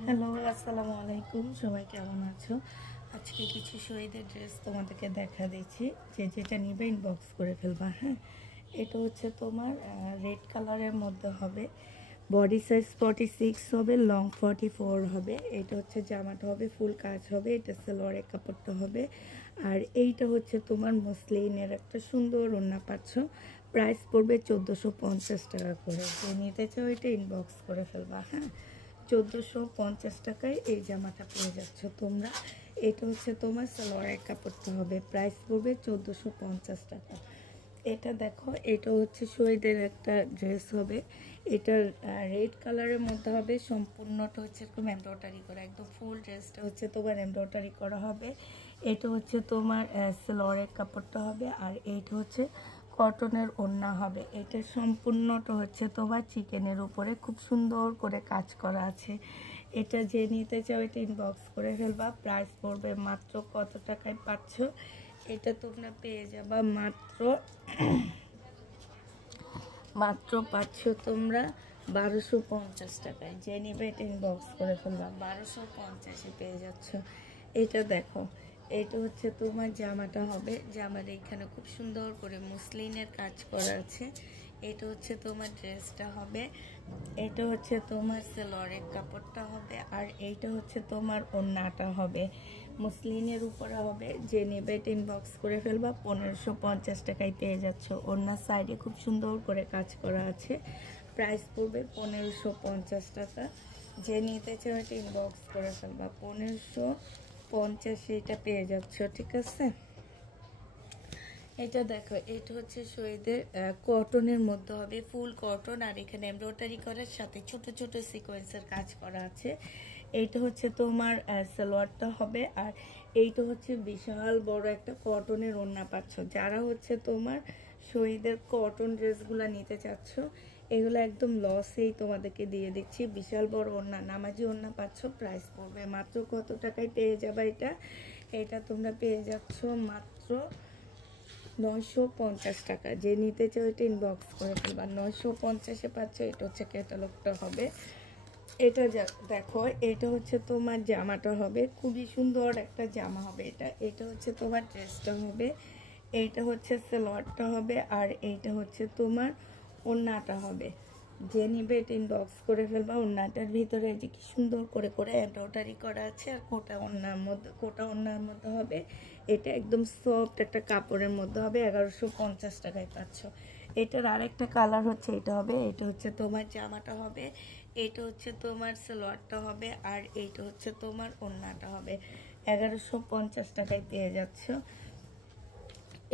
Hello, আসসালামু আলাইকুম। সবাই কেমন আছো? আজকে কিছু শহীদের ড্রেস তোমাদেরকে দেখা দিচ্ছি, যেটা নিবে ইনবক্স করে ফেলবা। হ্যাঁ, এটা হচ্ছে তোমার রেড কালারের মধ্যে হবে, বডি সাইজ 46 হবে, লং 44 হবে। এটা হচ্ছে জামাটা হবে ফুল কাজ হবে, এটা সালোয়ারের কাপড়টা হবে। আর এইটা হচ্ছে তোমার মসলিনের একটা সুন্দর ওড়না পাচ্ছ। প্রাইস পড়বে 1450 টাকা করে। যে নিতে চাও এটা ইনবক্স করে ফেলবা। হ্যাঁ, 1450 টাকায় এই জামাটা পেয়ে যাচ্ছ তোমরা। এটা হচ্ছে তোমার সালোয়ারের কাপড়টা হবে, প্রাইস পড়বে 1450 টাকা। এটা দেখো, এটা হচ্ছে শহীদের একটা ড্রেস হবে। এটা রেড কালারের মধ্যে হবে, সম্পূর্ণটা হচ্ছে এরকম এমব্রয়ডারি করা, একদম ফুল ড্রেসটা হচ্ছে তোমার এমব্রয়ডারি করা হবে। এটা হচ্ছে তোমার সালোয়ারের কাপড়টা হবে, আর এইটা হচ্ছে কটনের ওড়না হবে। এটা সম্পূর্ণটা হচ্ছে তোমার চিকেনের উপরে খুব সুন্দর করে কাজ করা আছে। এটা যে নিতে চাও এটা ইনবক্স করে ফেলবা। প্রাইস পড়বে মাত্র কত টাকায় পাচ্ছ? এটা তোমরা পেয়ে যাবা মাত্র পাচ্ছ তোমরা 1250 টাকায়। যে নিবে এটা ইনবক্স করে ফেলবা, 1250-এ পেয়ে যাচ্ছ। এটা দেখো, এটা হচ্ছে তোমার জামাটা হবে। জামার এখানে খুব সুন্দর করে মুসলিনের কাজ করা আছে। এটা হচ্ছে তোমার ড্রেসটা হবে। এটা হচ্ছে তোমার সালোয়ারের কাপড়টা হবে, আর এইটা হচ্ছে তোমার ওড়নাটা হবে, মুসলিনের উপরে হবে। যে নেবে এটা ইনবক্স করে ফেলবা, 1550 টাকায় পেয়ে যাচ্ছ। ওড়নার সাইডে খুব সুন্দর করে কাজ করা আছে, প্রাইস পড়বে 1550 টাকা। যে নিতে চাও এটা ইনবক্স করে ফেলবা, 1550 এটা পেয়ে যাচ্ছ। ঠিক আছে, এটা দেখো, এটা হচ্ছে শহীদের কটনের মধ্যে হবে, ফুল কটন, আর এখানে এমব্রয়ডারি করার সাথে ছোট ছোট সিকোয়েন্সের কাজ করা আছে। এইটা হচ্ছে তোমার সালোয়ারটা হবে, আর এইটা হচ্ছে বিশাল বড় একটা কটনের ওড়না পাচ্ছ। যারা হচ্ছে তোমার শহীদের কটন ড্রেসগুলো নিতে চাচ্ছ, এগুলো একদম লসেই তোমাদেরকে দিয়ে দিচ্ছি। বিশাল বড় ওড়না, নামাজি ওড়না পাচ্ছ। প্রাইস পড়বে মাত্র কত টাকায় পেয়ে যাবা এটা? এটা তোমরা পেয়ে যাচ্ছ মাত্র 950 টাকা। যে নিতে চাও এটা ইনবক্স করে ফেলবা, 950-এ পাচ্ছ। এটা হচ্ছে ক্যাটালগটা হবে। এটা দেখো, এটা হচ্ছে তোমার জামাটা হবে, খুবই সুন্দর একটা জামা হবে। এটা হচ্ছে তোমার ড্রেসটা হবে, এইটা হচ্ছে সালোয়ারটা হবে, আর এইটা হচ্ছে তোমার ওড়নাটা হবে। যে নিবে এটা ইনবক্স করে ফেলবা। ওড়নাটার ভিতরে যে কি সুন্দর করে করে এমব্রয়ডারি করা আছে, আর কোটা ওড়নার মধ্যে হবে। এটা একদম সফট একটা কাপড়ের মধ্যে হবে, 1150 টাকায় পাচ্ছ। এটার আরেকটা কালার হচ্ছে এটা হবে। এটা হচ্ছে তোমার জামাটা হবে, এটা হচ্ছে তোমার সালোয়ারটা হবে, আর এইটা হচ্ছে তোমার ওড়নাটা হবে। 1150 টাকায় পেয়ে যাচ্ছ।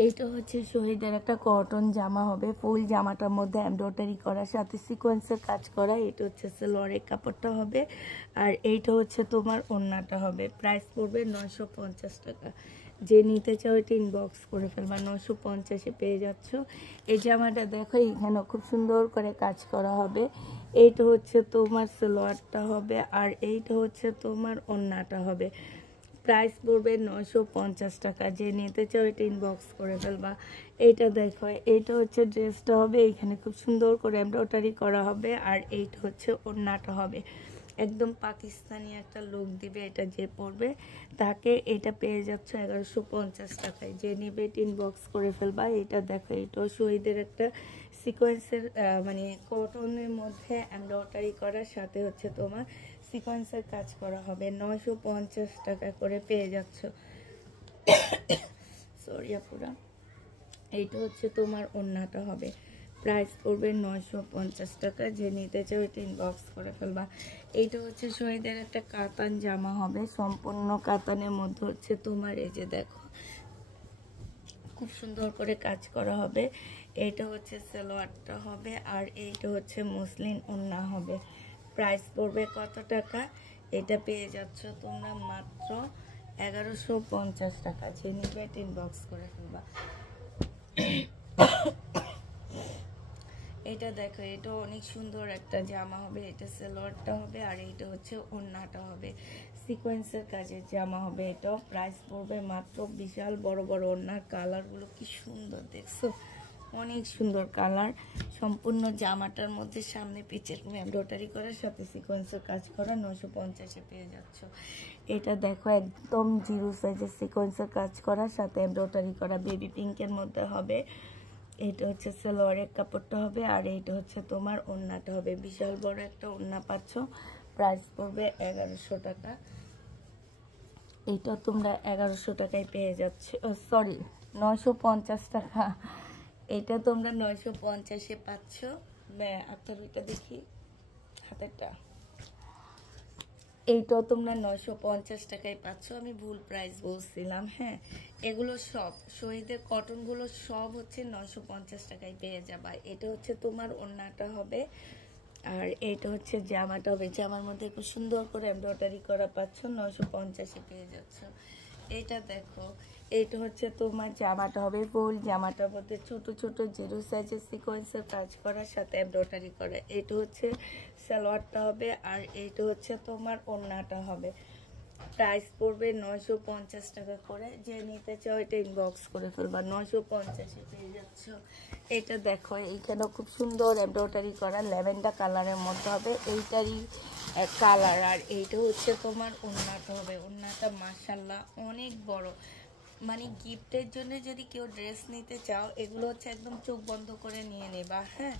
এইটা হচ্ছে শহীদের একটা কটন জামা হবে, ফুল জামাটার মধ্যে এমব্রয়ডারি করা, সাথে সিকোয়েন্সের কাজ করা। এটা হচ্ছে সালোয়ারের কাপড়টা হবে, আর এইটা হচ্ছে তোমার ওড়নাটা হবে। প্রাইস পড়বে 950 টাকা। যে নিতে চাও এটা ইনবক্স করে ফেলবা, 950-এ পেয়ে যাচ্ছ। এই জামাটা দেখো, এখানে খুব সুন্দর করে কাজ করা হবে। এইটা হচ্ছে তোমার সালোয়ারটা হবে, আর এইটা হচ্ছে তোমার ওড়নাটা হবে। প্রাইস পড়বে 950 টাকা। যে নিতে চাও এটা ইনবক্স করে ফেলবা। এইটা দেখো, এইটা হচ্ছে ড্রেসটা হবে, এখানে খুব সুন্দর করে এমব্রয়ডারি করা হবে, আর এইটা হচ্ছে ওড়নাটা হবে। একদম পাকিস্তানি একটা লুক দিবে এটা যে পরবে তাকে। এটা পেয়ে যাচ্ছ 1150 টাকায়। যে নিবে এটা ইনবক্স করে ফেলবা। এটা দেখো, এটাও শহীদের একটা সিকোয়েন্সের মানে কটনের মধ্যে এমব্রয়ডারি করার সাথে হচ্ছে তোমার সিকোয়েন্সের কাজ করা হবে। 950 টাকা করে পেয়ে যাচ্ছ। সরি আপুরা, এইটা হচ্ছে তোমার ওড়নাটা হবে। প্রাইস পড়বে 950 টাকা। যে নিতে চাও এটা ইনবক্স করে ফেলবা। এইটা হচ্ছে শহীদের একটা কাতান জামা হবে, সম্পূর্ণ কাতানের মধ্যে হচ্ছে তোমার এই যে দেখো খুব সুন্দর করে কাজ করা হবে। এইটা হচ্ছে সালোয়ারটা হবে, আর এইটা হচ্ছে মসলিন ওড়না হবে। প্রাইস পড়বে কত টাকা? এটা পেয়ে যাচ্ছ তোমরা মাত্র 1150 টাকা। যে নিবে এটা ইনবক্স করে ফেলবা। এটা দেখো, এটা অনেক সুন্দর একটা জামা হবে। এটা সালোয়ারটা হবে, আর এইটা হচ্ছে ওড়নাটা হবে, সিকোয়েন্সের কাজের জামা হবে। এটাও প্রাইস পড়বে মাত্র, বিশাল বড় বড় ওড়নার কালারগুলো কি সুন্দর দেখছো, অনেক সুন্দর কালার। সম্পূর্ণ জামাটার মধ্যে সামনে পিচের এমব্রয়ডারি করার সাথে সিকোয়েন্সের কাজ করা 950-এ পেয়ে যাচ্ছ। এটা দেখো একদম জিরো সাইজের সিকোয়েন্সের কাজ করার সাথে এমব্রয়ডারি করা বেবি পিঙ্কের মধ্যে হবে। এটা হচ্ছে সালোয়ারের কাপড়টা হবে, আর এইটা হচ্ছে তোমার ওড়নাটা হবে। বিশাল বড় একটা ওড়না পাচ্ছ। প্রাইস পড়বে 1100 টাকা। এইটা তোমরা 1100 টাকায় পেয়ে যাচ্ছ, সরি 950 টাকা। এটা তোমরা 950-এ পাচ্ছ। আপনার ওইটা দেখি হাতেরটা, এইটাও তোমরা 950 টাকায় পাচ্ছ। আমি ভুল প্রাইস বলছিলাম। হ্যাঁ, এগুলো সব শহীদের কটনগুলো সব হচ্ছে 950 টাকায় পেয়ে যাবা। এটা হচ্ছে তোমার ওড়নাটা হবে, আর এইটা হচ্ছে জামাটা হবে। জামার মধ্যে খুব সুন্দর করে এমব্রয়ডারি করা পাচ্ছ, 950-এ পেয়ে যাচ্ছ। এটা দেখো, এইটা হচ্ছে তোমার জামাটা হবে। ফুল জামাটার মধ্যে ছোট ছোট জিরো সাইজের সিকোয়েন্সের কাজ করার সাথে এমব্রয়ডারি করা। এটা হচ্ছে সালোয়ারটা হবে, আর এইটা হচ্ছে তোমার ওড়নাটা হবে। প্রাইস পড়বে 950 টাকা করে। যে নিতে চাও এটা ইনবক্স করে ফেলবা, 950-এ পেয়ে যাচ্ছ। এটা দেখো, এইখানেও খুব সুন্দর এমব্রয়ডারি করা ল্যাভেন্ডার কালারের মধ্যে হবে। এইটারই কালার, আর এইটা হচ্ছে তোমার ওড়নাটা হবে। ওড়নাটা মাশাআল্লাহ অনেক বড়, মানে গিফটের জন্য যদি কেউ ড্রেস নিতে চাও, এগুলো হচ্ছে একদম চোখ বন্ধ করে নিয়ে নেবা। হ্যাঁ,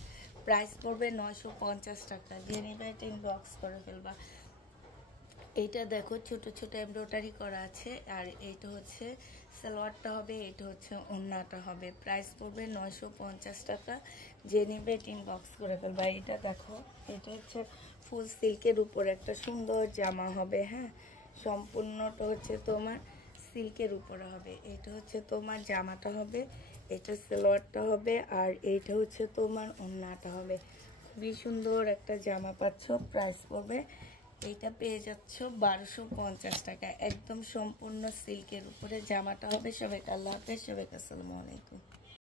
প্রাইস পড়বে 950 টাকা। যে নেবে এটা ইনবক্স করে ফেলবা। এইটা দেখো ছোট ছোট এমব্রয়ডারি করা আছে, আর এইটা হচ্ছে সালোয়ারটা হবে, এটা হচ্ছে ওড়নাটা হবে। প্রাইস পড়বে 950 টাকা। যে নেবে ইনবক্স করে ফেলবা। এটা দেখো, এটা হচ্ছে ফুল সিল্কের উপর একটা সুন্দর জামা হবে। হ্যাঁ, সম্পূর্ণটা হচ্ছে তোমার সিল্কের উপরে হবে। এটা হচ্ছে তোমার জামাটা হবে, এটা সালোয়ারটা হবে, আর এইটা হচ্ছে তোমার ওড়নাটা হবে। খুবই সুন্দর একটা জামা পাচ্ছ। প্রাইস পড়বে, এইটা পেয়ে যাচ্ছ 1250 টাকা। একদম সম্পূর্ণ সিল্কের উপরে জামাটা হবে। সবাইকে আল্লাহ হাফেজ, সবাইকে আসসালামু আলাইকুম।